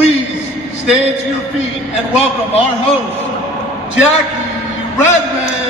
Please stand to your feet and welcome our host, Jackie Redman.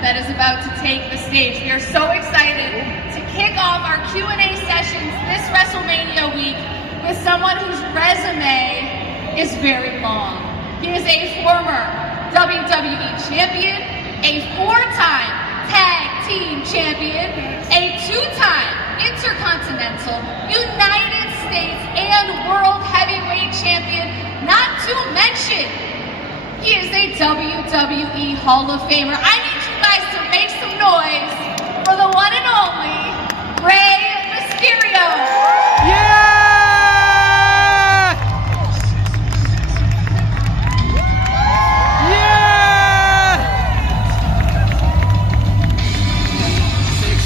That is about to take the stage. We are so excited to kick off our Q&A sessions this WrestleMania week with someone whose resume is very long. He is a former WWE champion, a 4-time tag team champion, a 2-time intercontinental, United States and World Heavyweight champion, not to mention he is a WWE Hall of Famer. I need you guys to make some noise for the one and only Rey Mysterio. Yeah! Yeah! 619.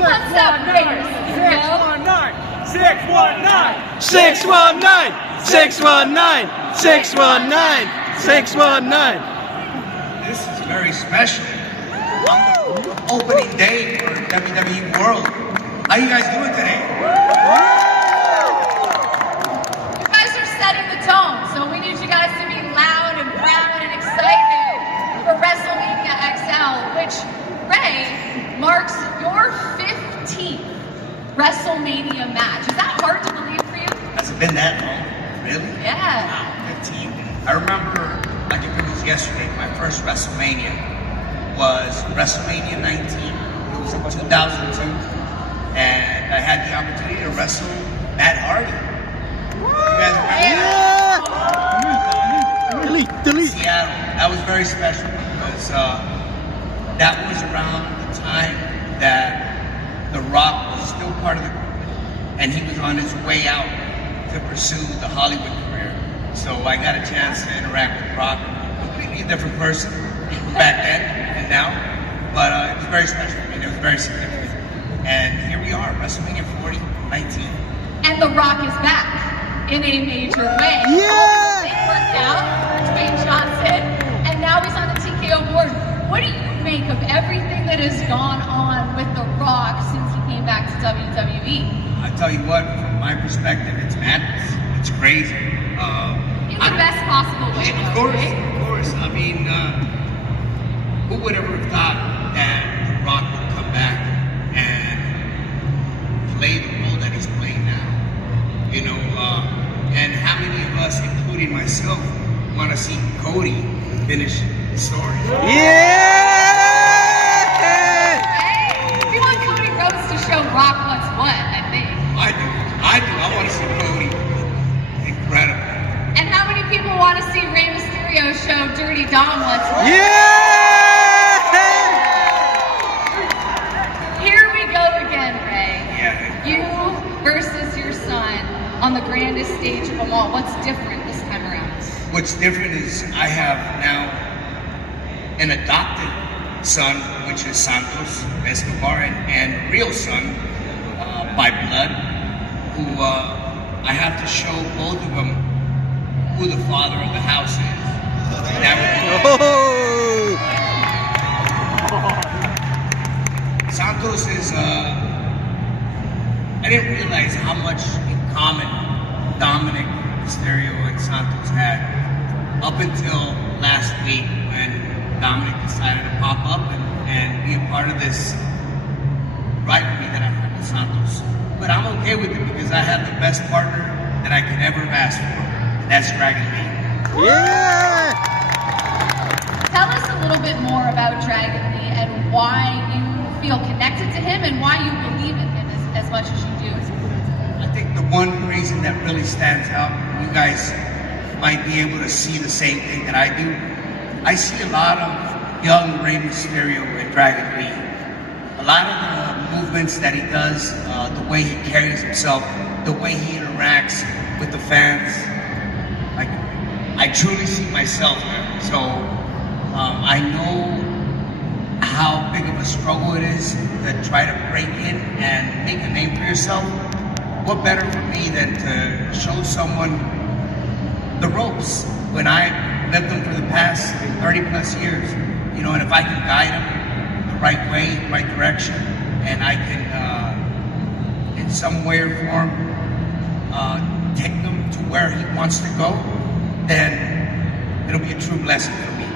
What's up, Raiders? 619! 619! 619! This is very special. On the opening day for WWE World. How you guys doing today? You guys are setting the tone, so we need you guys to be loud and proud and excited for WrestleMania XL, which, Rey, marks your 15th WrestleMania match. Is that hard to believe for you? Has it been that long? Really? Yeah. Wow, 15. I remember, like if it was yesterday, my first WrestleMania was WrestleMania 19. It was in 2002. And I had the opportunity to wrestle Matt Hardy. You guys remember that? Delete. Seattle. That was very special because that was around the time that The Rock was still part of the group, and he was on his way out to pursue the Hollywood career. So I got a chance to interact with Rock, completely different person back then and now, but it was very special. I mean, it was very significant. And here we are, WrestleMania 40, 19. And The Rock is back in a major way. Yeah! It worked out for Dwayne Johnson, and now he's on the TKO board. What do you make of everything that has gone on with The Rock since he came back to WWE? I tell you what, from my perspective, it's madness. It's crazy. In the best possible way. Of course. I mean, who would ever have thought that The Rock would come back and play the role that he's playing now? You know, and how many of us, including myself, want to see Cody finish the story? Yeah! We want Cody Rhodes to show Rock what's what, I think. I do. I want to see Cody. Incredible. And how many people want to see Rey Mysterio show Dirty Dom what's what? Yeah! Here we go again, Rey. Yeah. You versus your son on the grandest stage of them all. What's different this time around? What's different is I have now an adopted son, which is Santos Escobar, and a real son by blood, who I have to show both of them who the father of the house is. Santos is, I didn't realize how much in common Dominic Mysterio and Santos had up until last week when Dominic decided to pop up and be a part of this rivalry that I have with Santos. But I'm okay with it because I have the best partner that I could ever have asked for, and that's Dragon Lee. Yeah! Tell us a little bit more about Dragon Lee and why you feel connected to him and why you believe in him as much as you do. I think the one reason that really stands out, you guys might be able to see the same thing that I do. I see a lot of young Rey Mysterio and Dragon Lee. A lot of the movements that he does, the way he carries himself, the way he interacts with the fans. Like, I truly see myself there. So I know how big of a struggle it is to try to break in and make a name for yourself. What better for me than to show someone the ropes when I lived them for the past 30 plus years, you know, and if I can guide them the right way, right direction, and I can, in some way or form, take them to where he wants to go, then it'll be a true blessing for me.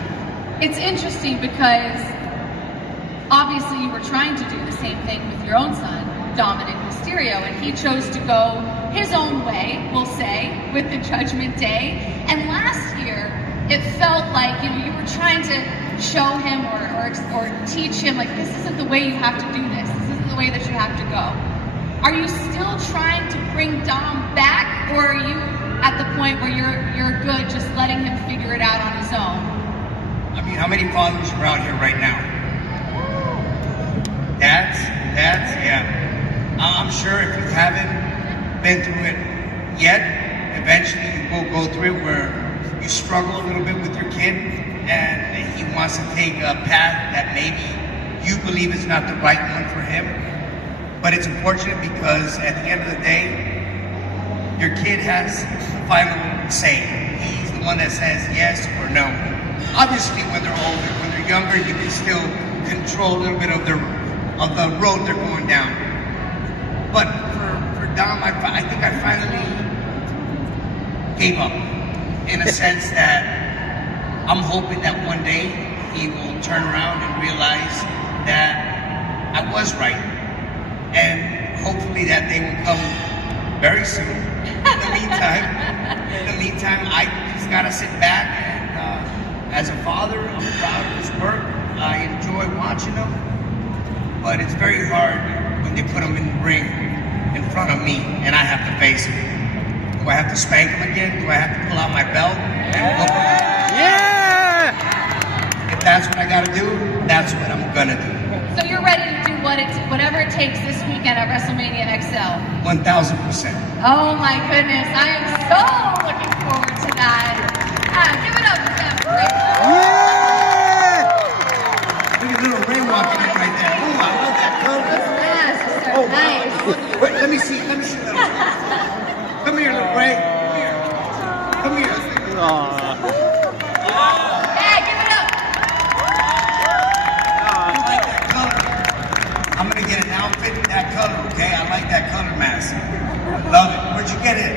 It's interesting because obviously you were trying to do the same thing with your own son, Rey Mysterio, and he chose to go his own way, we'll say, with the Judgment Day. And last year, it felt like you were trying to show him or teach him, like, this isn't the way you have to do this. This isn't the way that you have to go. Are you still trying to bring Dom back, or are you at the point where you're good just letting him figure it out on his own? I mean, how many fathers are out here right now? Dads, yeah. I'm sure if you haven't been through it yet, eventually you will go through it where you struggle a little bit with your kid and he wants to take a path that maybe you believe is not the right one for him. But it's unfortunate because at the end of the day, your kid has the final say. He's the one that says yes or no. Obviously, when they're older, when they're younger, you can still control a little bit of the road they're going down. But for Dom, I think I finally gave up in a sense that I'm hoping that one day he will turn around and realize that I was right. And hopefully that day will come very soon. In the meantime, I just gotta sit back and as a father, I'm proud of his work. I enjoy watching him, but it's very hard when they put him in the ring in front of me and I have to face him. Do I have to spank him again? Do I have to pull out my belt and whoop him? Yeah! If that's what I gotta do, that's what I'm gonna do. So you're ready to do whatever it takes this weekend at WrestleMania XL? 1000%. Oh my goodness, I am so looking forward to that. Give it up for them. Yeah! Look at little Ray walking in right there. Ooh, I love that color. Yes, so nice. Wait, let me see little Ray. Come here, little Ray. Come here. Aw. Yeah, give it up. I like that color. I'm gonna get an outfit in that color, okay? I like that color mask. Love it. Where'd you get it?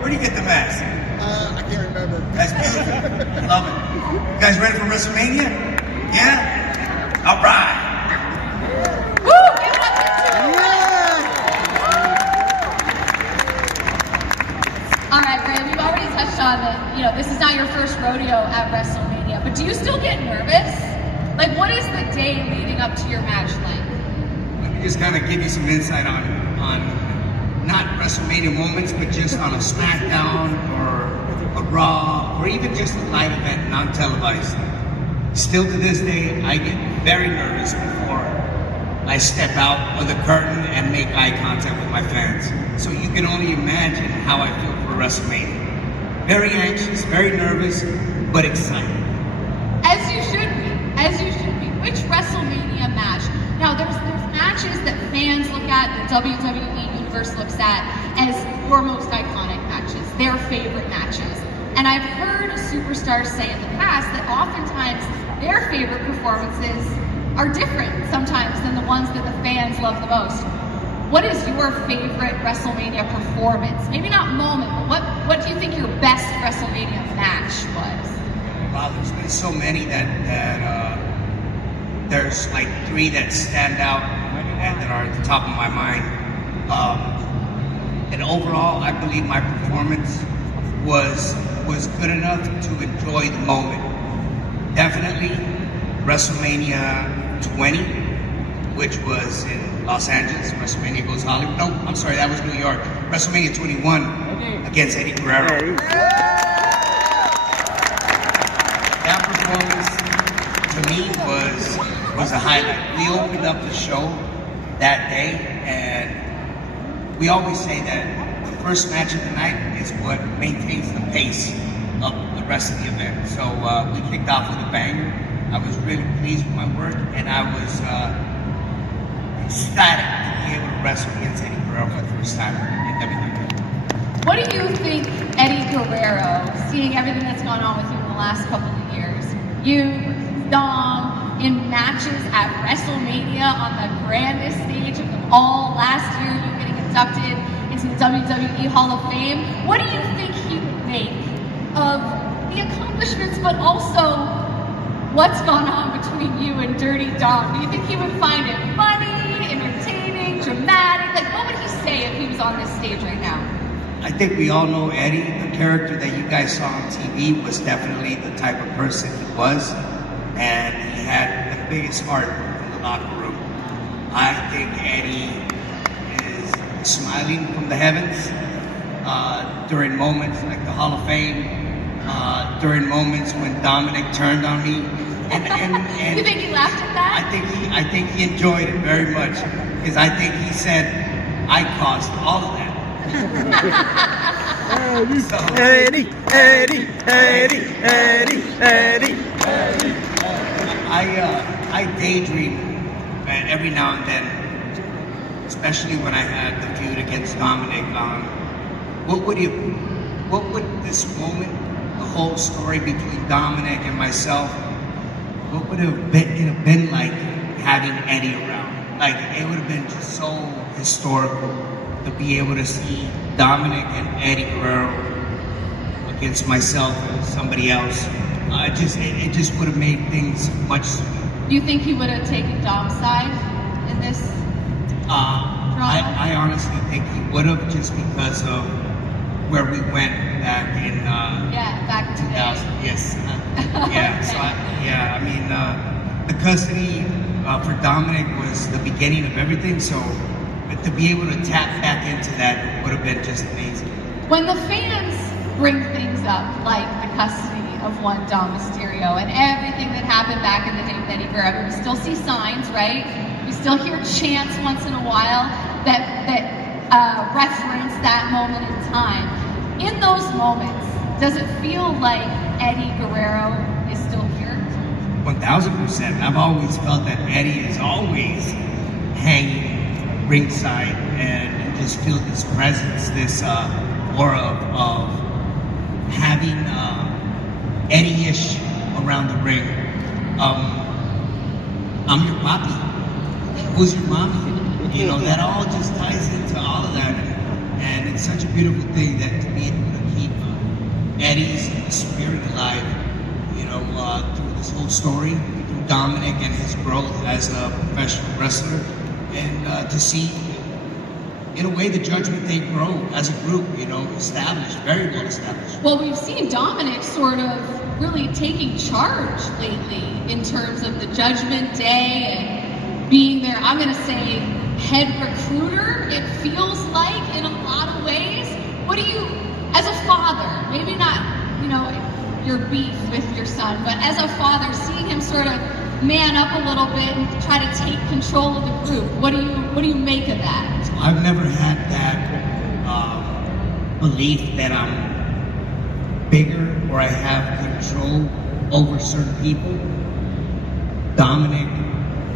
Where'd you get the mask? I can't remember. That's beautiful. Love it. You guys ready for WrestleMania? Yeah? All right. Woo, give it up for two. Yeah! All right, Ray, we've already touched on that, this is not your first rodeo at WrestleMania, but do you still get nervous? Like, what is the day leading up to your match like? Let me just kind of give you some insight on not WrestleMania moments, but just on a SmackDown or a Raw, or even just a live event, non-televised. Still to this day, I get very nervous before I step out of the curtain and make eye contact with my fans. So you can only imagine how I feel for WrestleMania. Very anxious, very nervous, but excited. As you should be. As you should be. Which WrestleMania match? Now, there's matches that fans look at, the WWE Universe looks at, as your most iconic matches, their favorite matches. And I've heard superstars say in the past that oftentimes their favorite performances are different sometimes than the ones that the fans love the most. What is your favorite WrestleMania performance? Maybe not moment, but what do you think your best WrestleMania match was? Wow, there's been so many that there's like 3 that stand out and that are at the top of my mind. And overall, I believe my performance was good enough to enjoy the moment. Definitely WrestleMania 20, which was in Los Angeles. WrestleMania goes Hollywood. No, I'm sorry, that was New York. WrestleMania 21 against Eddie Guerrero. That performance to me was a highlight. We opened up the show that day, and we always say that the first match of the night is what maintains the pace of the rest of the event. So we kicked off with a banger. I was really pleased with my work, and I was ecstatic to be able to wrestle against Eddie Guerrero for the first time in WWE. What do you think, Eddie Guerrero, seeing everything that's gone on with you in the last couple of years? You, Dom, in matches at WrestleMania on the grandest stage of them all. Last year, you getting inducted into the WWE Hall of Fame. What do you think he would make of the accomplishments, but also what's gone on between you and Dirty Dom? Do you think he would find it funny, entertaining, dramatic? Like, what would he say if he was on this stage right now? I think we all know Eddie. The character that you guys saw on TV was definitely the type of person he was, and he had the biggest heart in the locker room. I think Eddie is smiling from the heavens during moments like the Hall of Fame, during moments when Dominic turned on me. And You think he laughed at that? I think he enjoyed it very much, because I think he said I caused all of that. So, Eddie, Eddie, Eddie, Eddie, Eddie. I daydream every now and then, especially when I had the feud against Dominic. What would this moment, the whole story between Dominic and myself, what would it have been like having Eddie around? Like, it would have been just so historical to be able to see Dominic and Eddie Guerrero against myself and somebody else. It just would have made things much sweeter. Do you think he would have taken Dom's side in this drama? I honestly think he would have, just because of where we went back in back in 2000. Yes. Okay. So I mean, the custody for Dominic was the beginning of everything. So to be able to tap back into that would have been just amazing. When the fans bring things up, like the custody of one Dom Mysterio and everything that happened back in the day with Eddie Guerrero, we still see signs, right? We still hear chants once in a while that reference that moment in time. In those moments, does it feel like Eddie Guerrero is still here? 1000%. I've always felt that Eddie is always hanging ringside, and you just feel this presence, this aura of having Eddie-ish around the ring. I'm your papi. Who's your mommy? You know, that all just ties into all of that, and it's such a beautiful thing that to be able to keep Eddie's spirit alive, you know, through this whole story, through Dominic and his growth as a professional wrestler, and to see, in a way, the Judgment Day grow as a group, you know, established, very well established. Well, we've seen Dominic sort of really taking charge lately in terms of the Judgment Day and being there, I'm going to say, head recruiter, it feels like, in a lot of ways. What do you, as a father, maybe not, you know, your beef with your son, but as a father, seeing him sort of man up a little bit and try to take control of the group, what do you make of that? I've never had that belief that I'm bigger or I have control over certain people. Dominic,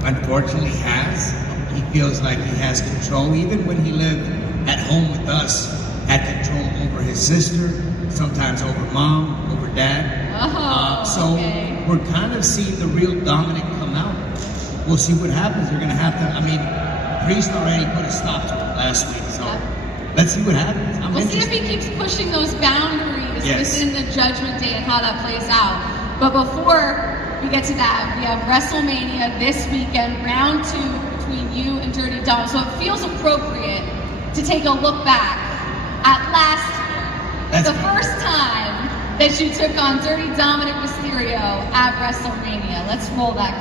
unfortunately, has. He feels like he has control. Even when he lived at home with us, had control over his sister, sometimes over mom, over dad. So okay. We're kind of seeing the real Dominic come out. We'll see what happens. They're going to have to, I mean, Priest already put a stop to it last week, so let's see what happens. We'll see if he keeps pushing those boundaries within the Judgment Day and how that plays out. But before we get to that, we have WrestleMania this weekend, round 2 between you and Dirty Dom. So it feels appropriate to take a look back at last year, the first time that you took on Dirty Dominic Mysterio at WrestleMania. Let's roll that.